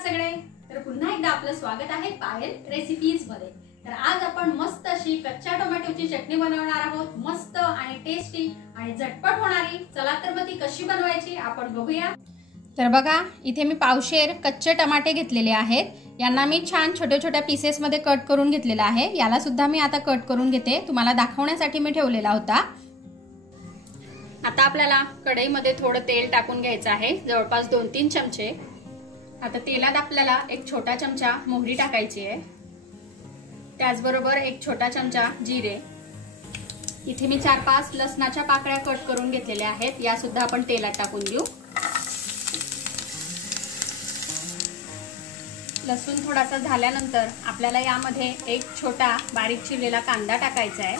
आहात सगळे? तर पुन्हा एकदा आपलं स्वागत आहे पायल रेसिपीज मध्ये। तर आज आपण मस्त अशी कच्च्या टोमॅटोची चटणी बनवणार आहोत। मस्त आणि टेस्टी आणि झटपट होणारी। चला तर मग ती कशी बनवायची आपण बघूया। तर बघा, इथे मी पावशेर कच्चे टमाटे घेतलेले आहेत। यांना मी छान छोट्या छोट्या पीसेस मध्ये कट करून घेतलेला आहे। याला सुद्धा मी आता कट करून घेते, तुम्हाला दाखवण्यासाठी मी ठेवलेला होता। आता आपल्याला कढईमध्ये थोडं तेल टाकून घ्यायचं आहे, जवळपास 2-3 चमचे। आता तेलात आपल्याला एक छोटा चमचा मोहरी टाकायची आहे, त्याचबरोबर एक छोटा चमचा जिरे। इथे मी 4-5 लसणाच्या पाकळ्या कट करून घेतलेल्या आहेत, या सुद्धा आपण तेलात टाकून घेऊ। लसूण थोडासा झाल्यानंतर आपल्याला यामध्ये एक छोटा बारीक चिरलेला कांदा टाकायचा आहे।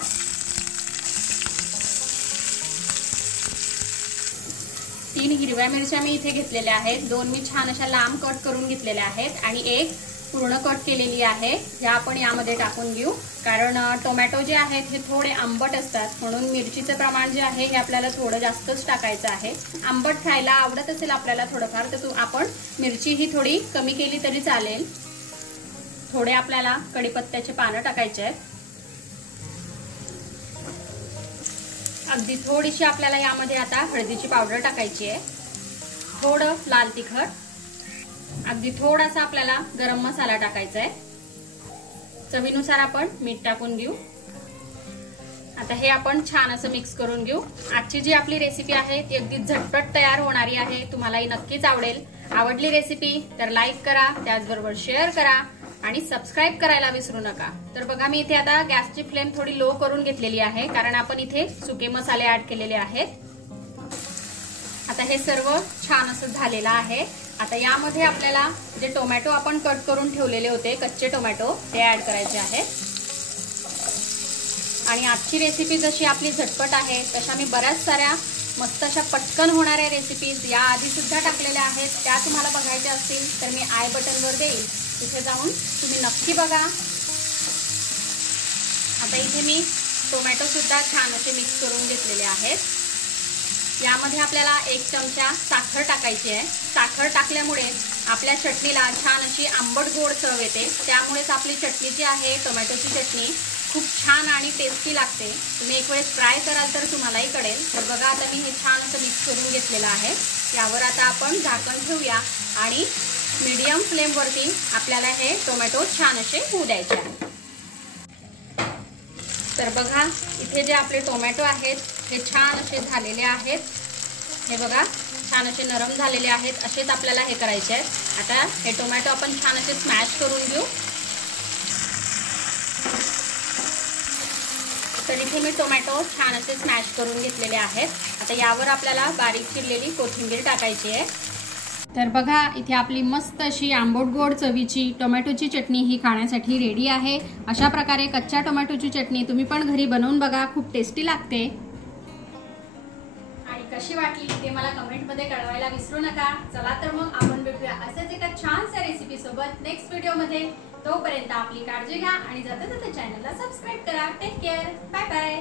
3 हिरव्या मिरच्या मी इथे घेतलेल्या आहेत, 2 मी छान अशा लांब कट करून घेतलेल्या आहेत आणि एक पूर्ण कट केलेली आहे, ज्या आपण यामध्ये टाकून घेऊ। कारण टोमॅटो जे आहेत हे थोडे आंबट असतात, म्हणून मिरचीचे प्रमाण जे आहे हे आपल्याला थोडं जास्तच टाकायचं आहे। आंबट खायला आवडत असेल आपल्याला थोडंफार तर आपण मिरची ही थोडी कमी केली तरी चालेल। थोडे आपल्याला कढीपत्त्याचे पानं टाकायचे आहेत। अगदी थोडीशी आपल्याला यामध्ये आता हळदीची पावडर टाकायची आहे, थोडं लाल तिखट, अगदी थोडासा आपल्याला गरम मसाला टाकायचा आहे। चवीनुसार आपण मीठ टाकून घेऊ। आता हे आपण छान असं मिक्स करून घेऊ। आजची जी आपली रेसिपी आहे ती अगदी झटपट तयार होणारी आहे, तुम्हालाही नक्कीच आवडेल। आवडली रेसिपी तर लाईक करा, त्याचबरोबर शेअर करा आणि सबस्क्राइब करायला विसरू नका। तर बघा, मी इथे आता गॅसची फ्लेम थोडी लो करून घेतलेली आहे, कारण आपण इथे सुके मसाले ऍड केलेले आहेत। आता हे सर्व छान असं झालेलं आहे। आता यामध्ये आपल्याला जे टोमॅटो आपण कट करून ठेवलेले होते, कच्चे टोमॅटो, ते ऍड करायचे आहेत। आणि आजची रेसिपी जशी आपली झटपट आहे तशा मी बऱ्याच साऱ्या मस्त अशा पटकन होणाऱ्या रेसिपीज या आधी सुद्धा टाकलेल्या आहेत, त्या तुम्हाला बघायच्या असतील तर मी आय बटनवर देईल, तिथे जाऊन तुम्ही नक्की बघा। आता इथे मी टोमॅटो सुद्धा छान असे मिक्स करून घेतलेले आहेत। यामध्ये आपल्याला 1 चमचा साखर टाकायची आहे। साखर टाकल्यामुळे आपल्या चटणीला छान अशी आंबट गोड चव येते, त्यामुळेच आपली चटणी जी आहे टोमॅटोची चटणी खूप छान आणि टेस्टी लागते। तुम्ही एक वेळेस ट्राय कराल तर तुम्हालाही कळेल। तर बघा, आता मी हे छान असं मिक्स करून घेतलेलं आहे। यावर आता आपण झाकण ठेवूया आणि मीडियम फ्लेम वरती आपल्याला हे टोमॅटो छान असे होऊ द्यायचे आहे। तर बघा, इथे जे आपले टोमॅटो आहेत हे छान असे झालेले आहेत। हे बघा, छान असे नरम झालेले आहेत, असेच आपल्याला हे करायचे आहेत। आता हे टोमॅटो आपण छान असे स्मॅश करून घेऊ। तर इथे मी टोमॅटो छान असे स्मॅश करून घेतलेले आहेत। आता यावर आपल्याला बारीक चिरलेली कोथिंबीर टाकायची आहे। तर बघा, इथे आपली मस्त अशी आंबट गोड चवीची टोमॅटोची चटणी ही खाण्यासाठी रेडी आहे। अशा प्रकारे कच्च्या टोमॅटोची चटणी तुम्ही पण घरी बनवून बघा, खूप टेस्टी लागते। आणि कशी वाटली ते मला कमेंट मध्ये कळवायला विसरू नका। चला तर मग आपण भेटूया असेच एका छानशा रेसिपी सोबत नेक्स्ट व्हिडिओ मध्ये। तोपर्यंत आपली काळजी घ्या आणि जाता जाता चॅनलला सबस्क्राइब करा। Take care, bye bye.